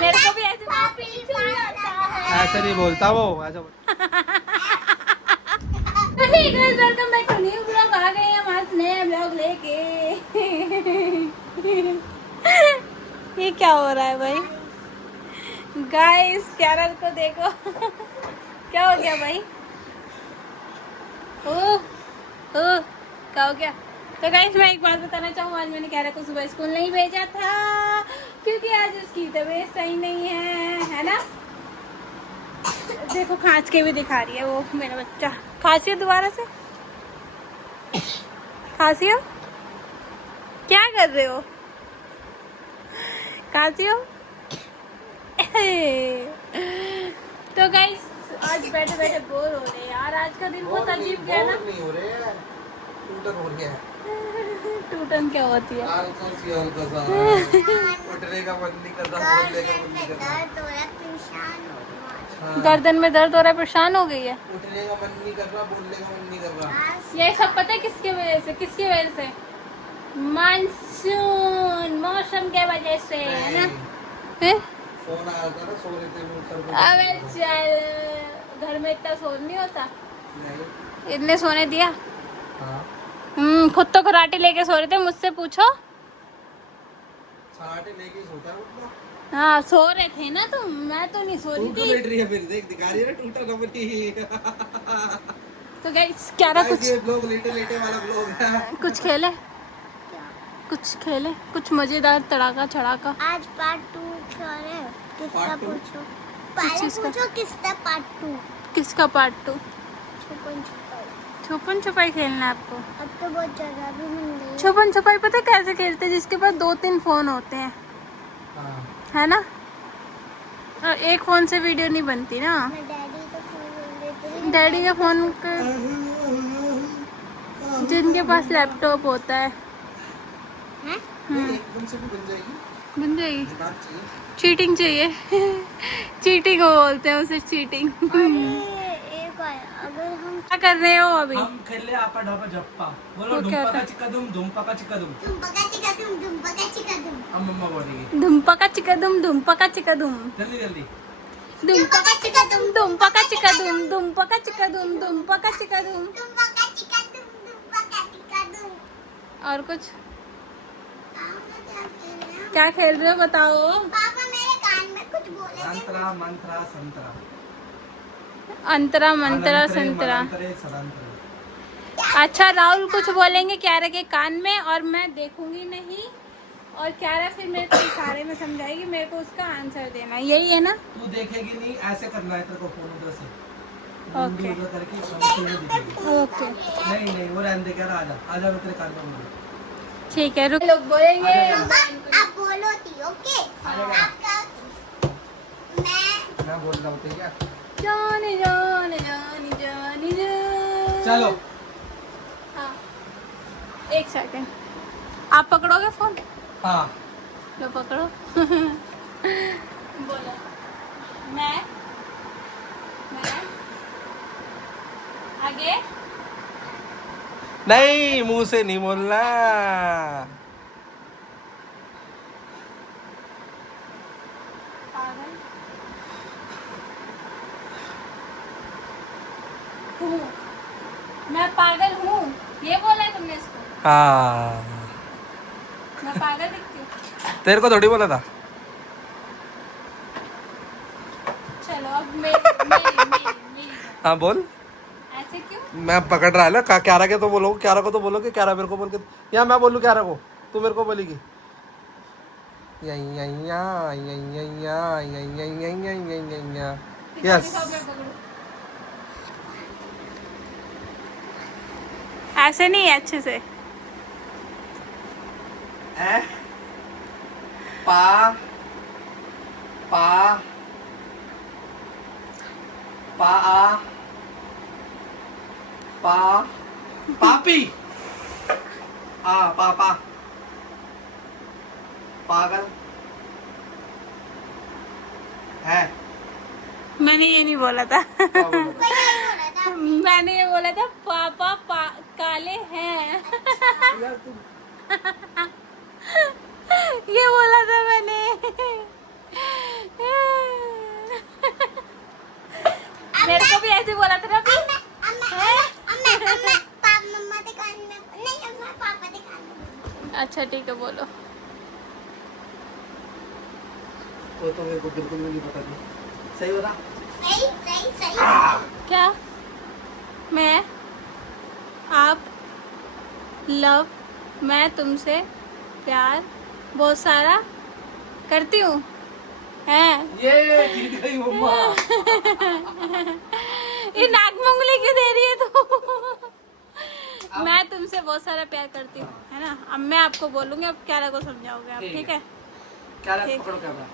मेरे को भी ऐसे ऐसे नहीं बोलता वो, ऐसा welcome back to new blog. आ गए हम आज नया ब्लॉग लेके। ये क्या हो रहा है भाई? गाइस कैरल को देखो। क्या हो गया भाई? क्या हो गया? तो गाइस मैं एक बात बताना चाहूँ, आज मैंने कैरल को सुबह स्कूल नहीं भेजा था क्योंकि आज उसकी तबीयत सही नहीं है ना? देखो खांस के भी दिखा रही है वो मेरा बच्चा। खांसी हो दोबारा से? खांसी हो? क्या कर रहे हो? खांसी हो? तो गाइस आज बैठे बैठे बोर हो रहे हैं यार। आज का दिन बहुत अजीब गया ना। नहीं हो रहे हैं, टूटन हो गया है। टूटन क्या होती है? उठने का मन नहीं कर रहा, बोलने का मन नहीं कर रहा। गर्दन में दर्द हो रहा है, परेशान हो गई है। उठने का मन नहीं कर रहा, बोलने का मन नहीं कर रहा। ये सब पता है किसके वजह से? किसकी वजह से? मानसून मौसम के वजह से, है ना? फिर फोन आया था ना, सो रहे थे। अबे चल, घर में इतना सोन नहीं होता। नहीं। इतने सोने दिया? हाँ। खुद तो खराटे लेके सो रहे थे, मुझसे पूछो। खराटे लेके सोता है वो। हाँ सो रहे थे ना तुम, मैं तो नहीं सो रही थी। लेट रही है, फिर देख दिखा रही है ना, टूटा नंबर ही। तो गाइस क्या रहा कुछ? ये ब्लॉग लेटे लेटे वाला ब्लॉग है। कुछ खेले? कुछ खेले? कुछ मजेदार तड़ाका छड़ाका? आज पार्ट 2 करे। किसका पूछो? पहले पूछो किसका पार्ट 2? किसका पार्ट 2? छुपन छुपाई। छुपन छुपाई खेलना है आपको? अब तो बहुत जगह भी मिल गई। छुपन छुपाई पता है कैसे खेलते हैं? जिसके पास 2-3 फोन होते हैं, है ना? एक फोन से वीडियो नहीं बनती ना। डैडी तो फोन लेते। डैडी का फोन जिनके पास लैपटॉप होता है। एकदम से भी बन जाएगी। बन जाएगी। दिमाग चाहिए। चीटिंग चाहिए। चीटिंग को बोलते हैं उसे, चीटिंग। एक अगर हम क्या कर रहे हो अभी? हम खेले आपा ढापा झप्पा। बोलो वो क्या धुम्पा होता का है? चिका दुम, धुम्पा का चिका दुम। तुम पका चिका तुम। अब मम्मा बोलेगी। धुम्पका चिका दुम, धुम्पका चिका दुम, जल्दी जल्दी। धुम्पका चिका दुम, धुम्पका चिका दुम, धुम्पका चिका दुम, धुम्पका चिका दुम। तुम पका चिका तुम। और कुछ पापा क्या खेल रहे हो बताओ? मेरे कान में कुछ बोले थे। अंतरा मंत्रा संतरा। अंतरा मंतरा अनंतरे, संतरा। मलंतरे, सदंतरे। अच्छा राहुल कुछ बोलेंगे क्यारा के कान में और मैं देखूंगी नहीं, और क्यारा फिर मेरे को इशारे में समझाएगी, मेरे को उसका आंसर देना है। यही है ना? तू देखेगी नहीं, ऐसे करना है तेरे को फोन उधर से। ओके उधर करके फोन से दिखेगी। ओके नहीं नहीं, वो रहने दे, कह रहा आजा मैं तेरे कान में बोलूंगा। ठीक है, रुक। लोग बोलेंगे आप बोलो थी ओके। आपका मैं बोल रहा हूँ, ठीक है? जाने जाने जाने जाने जाने। चलो। हाँ एक सेकंड, आप पकड़ोगे फोन? हाँ। लो पकड़ो। बोलो। मैं आगे। नहीं, मुंह से नहीं बोलना। पागल हूँ मैं, पागल हूँ, ये बोला है तुमने इसको? हाँ, मैं पागल दिखती हूँ? तेरे को थोड़ी बोला था। चलो अब मेरी हाँ बोल। ऐसे क्यों? मैं पकड़ रहा है ना, क्यारा के तो बोलो, क्यारा को तो बोलो कि क्यारा मेरे को बोल के, या मैं बोलूँ क्यारा को, तू मेरे को बोलेगी। यस। दिखाओ, मैं पकड़ूं। ऐसे नहीं है, अच्छे से। पा पा पा पा पापी। पापा पागल है। मैंने ये नहीं बोला था। क्या बोला था? मैंने ये बोला था पापा काले हैं। यार तू ये बोला था मैंने। अच्छा ठीक है बोलो। वो तो मेरे को बिल्कुल भी नहीं पता थी। सही बता। सही सही सही। क्या? मैं, आप, लव, मैं तुमसे प्यार बहुत सारा करती हूँ हैं। ये जीत गई मम्मा। ये नाक में उंगली क्यों दे रही है तू? मैं तुमसे बहुत सारा प्यार करती हूँ, है ना। अब मैं आपको बोलूंगी, अब क्यारा को समझाओगे आप, ठीक है? क्या ठीक। पकड़ो कैमरा।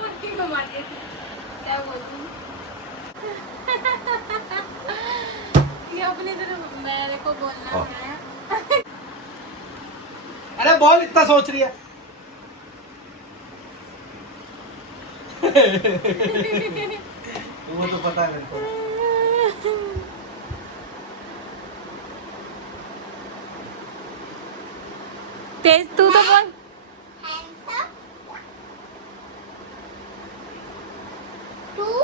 मुट्ठी में मार के क्या बोलूं? ये अपनी तरफ मेरे को बोलना है। अरे बॉल इतना सोच रही है। वो तो पता है मेरे को। तेज तू तो बोल। Handsome. Two.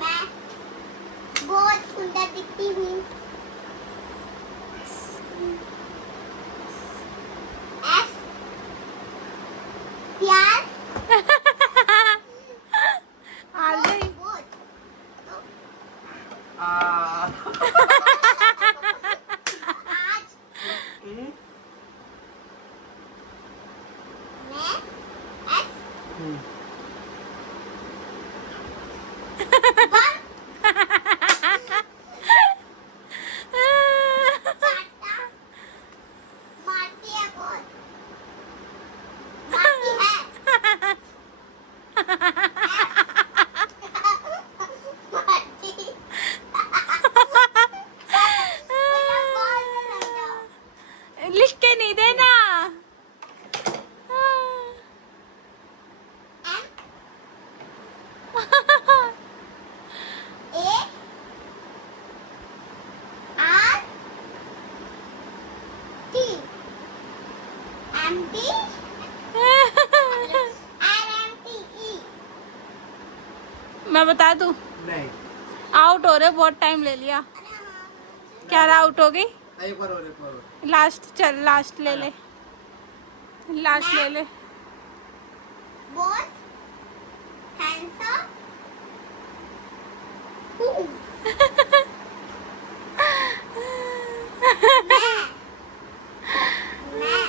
मैं बहुत सुंदर दिखती हूँ। S. प्यार। आ गई। बहुत। आ, आज मैं S. चाटा मारती है बहुत। मारती है। मारती। मेरा बॉल समझाओ। लिख के नहीं देना। A R T M T R M T E। मैं बता दूं, नहीं आउट हो रहे, बहुत टाइम ले लिया। क्या आउट हो गई? एक बार और एक बार और। लास्ट चल, लास्ट ले ले, लास्ट ले ले। बहुत हैंडसम हूँ। मैं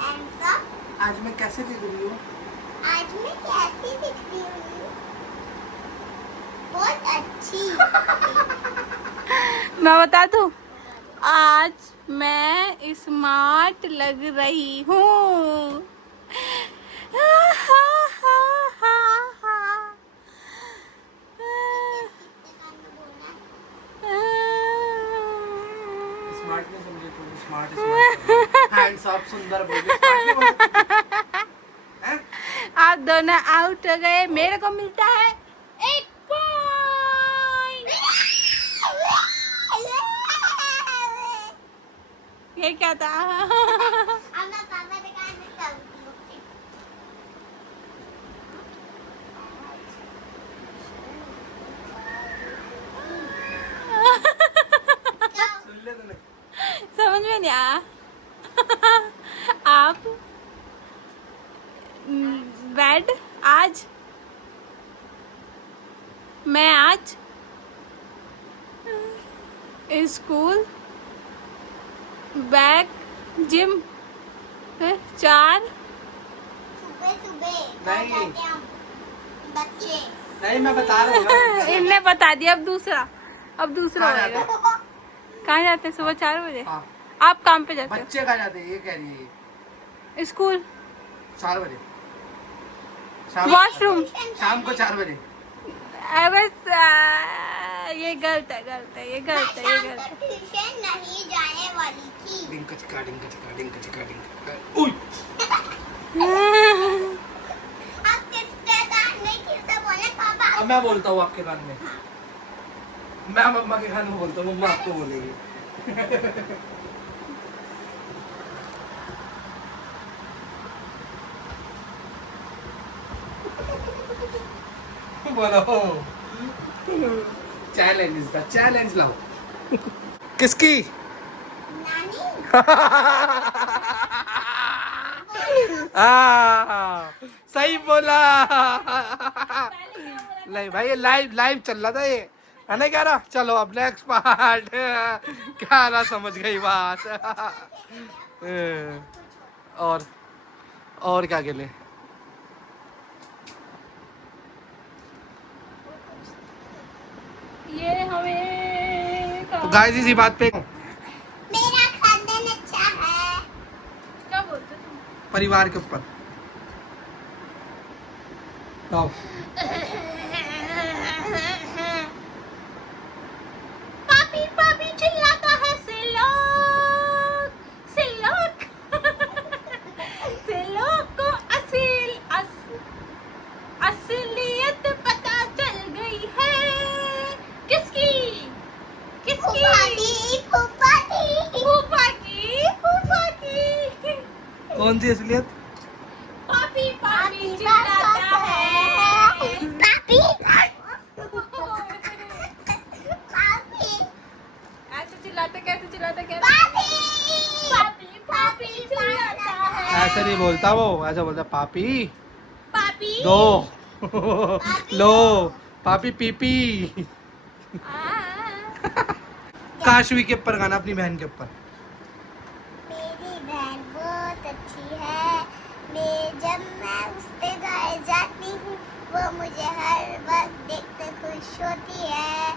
हैंडसम। आज मैं कैसे दिख रही हूँ? आज मैं कैसी दिख रही हूँ? बहुत अच्छी। मैं बता दूं, आज मैं स्मार्ट लग रही हूँ। स्मार्ट नहीं समझे तुम। स्मार्ट स्मार्ट हैंड्स अप सुंदर बोल स्मार्ट नहीं बोल सकती। हैं? आप दोनों आउट हो गए, मेरे को मिलता है 1 पॉइंट। ये क्या था? अब मैं पापा दुकान में जाऊंगी। सुन ले तूने। समझ में नहीं आया। आप बेड आज, मैं आज स्कूल, बैग, जिम, 4 सुबह सुबह नहीं। जाते हम बच्चे। नहीं मैं बता रहा हूँ ना। इनने बता दिया। अब दूसरा कहाँ होएगा। जाते हैं? कहाँ जाते हैं? सुबह 4 बजे। हाँ। आप काम पे जाते बच्चे कहाँ जाते हैं ये कह रही है ये। हो? स्कूल, 4 बजे। वॉशरूम। शाम को 4 बजे। बस ये गलत है, गलत है, ये गलत है, ये शाम गलत को ट्यूशन नहीं जाने वाली थी। डिंक चिका डिंक चिका डिंक चिका डिंक। उई है। अब किसके साथ नहीं किससे बोले पापा। अब मैं बोलता हूँ आपके कान में। मैं मम्मा के कान में बोलता हूँ, मम्मा आपको बोलेगी। बोलो चैलेंज लाओ। किसकी? नानी सही बोला। नहीं भाई, ये लाइव चल रहा था, ये है ना क्या रहा। चलो अब नेक्स्ट पार्ट। क्या रहा, समझ गई बात। और क्या खेले? ये हमें तो गाइस इसी बात पे मेरा खानदान अच्छा है। क्या बोलते तुम? परिवार के ऊपर आओ। पापी पापी चिल्लाता है सिलोक सिलोक। सिलोक को असलियत पता चल गई है। किसकी? फूफा की फूफा की। कौन सी असलियत? पापी पापी चिल्लाता है। पापी ऐसे चिल्लाते कैसे चिल्लाते क्या? पापी पापी चिल्लाता है। ऐसे नहीं बोलता वो, ऐसा बोलता पापी पापी दो। लो पापी पीपी। काशवी के ऊपर गाना, अपनी बहन के ऊपर। मेरी बहन बहुत अच्छी है। जब मैं उससे घर जाती हूँ वो मुझे हर वक्त देखते खुश होती है।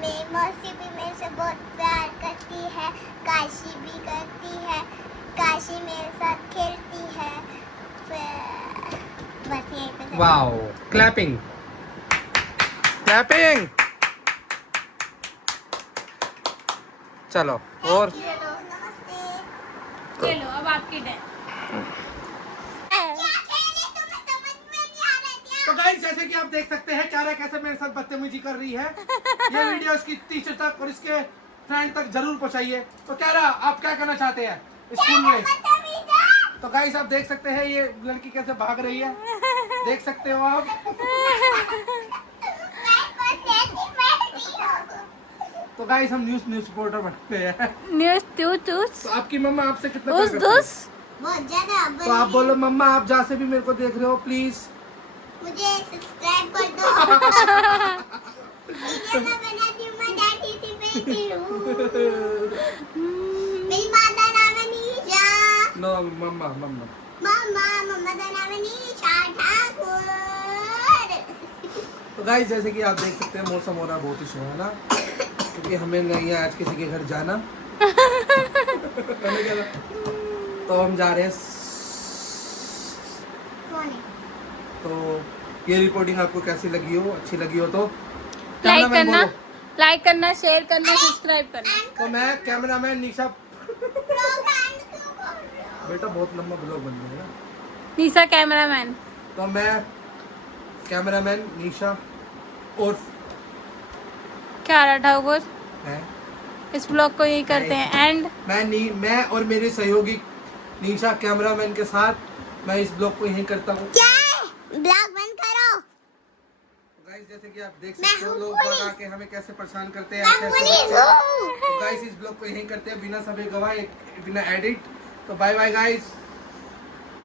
मेरी मौसी भी मेरे से बहुत प्यार करती है। काशी भी करती है। काशी मेरे साथ खेलती है। बस यही पे वाओ, क्लैपिंग। चलो और नमस्ते। ये लो अब आपकी टर्न। क्या खेले तुम्हें समझ में नहीं आ रहा क्या? तो गाइस जैसे कि आप देख सकते हैं क्यारा कैसे मेरे साथ बदतमीजी कर रही है। ये वीडियो इसकी टीचर तक और इसके फ्रेंड तक जरूर पहुंचाइए। तो क्यारा, आप क्या करना चाहते हैं स्कूल में? तो गाइस आप देख सकते हैं ये लड़की कैसे भाग रही है, देख सकते हो आप। तो गाइस हम न्यूज रिपोर्टर बनते हैं। न्यूज़ टू तो आपकी मम्मा आपसे कितना उस प्यार करती है? दोस्त बहुत ज्यादा। तो आप बोलो मम्मा, आप जहाँ से भी मेरे को देख रहे हो प्लीज मुझे सब्सक्राइब कर दो। वीडियो मैं बनाती हूँ, मैं डांटी थी बेटी हूँ। मेरी माँ का नाम है नीशा। नो मम्मा। मम्मा का नाम है नीशा ठाकुर। तो गाइस जैसे कि आप देख सकते हैं मौसम हो रहा बहुत ही सुहाना, क्योंकि हमें नहीं है आज किसी के घर जाना। तो हम जा रहे हैं। सोने। तो ये रिपोर्टिंग आपको कैसी लगी हो, अच्छी लगी हो तो लाइक कैमरामैन करना, बोलो। लाइक करना, शेयर करना, सब्सक्राइब करना। तो मैं कैमरामैन निशा। प्रोग्राम क्यों कर रहे हो? बेटा बहुत लंबा ब्लॉग बन गया ना। निशा कैमरामैन। तो मैं कैमरामैन निशा और क्यारा ठाकुर है इस ब्लॉग को यही करते हैं एंड। मैं और मेरे सहयोगी निशा कैमरामैन के साथ मैं इस ब्लॉग को यहीं करता हूँ। क्या है? ब्लॉग बंद करो। गाइस जैसे कि आप देख मैं सकते हो हूँ लोग पुलिस। आके हमें कैसे परेशान करते हैं, मैं कैसे पुलिस करते हैं। हूँ। तो गाइस इस ब्लॉग को यहीं करते हैं बिना सभी गवाह, बिना एडिट। तो बाय बाय गाइस।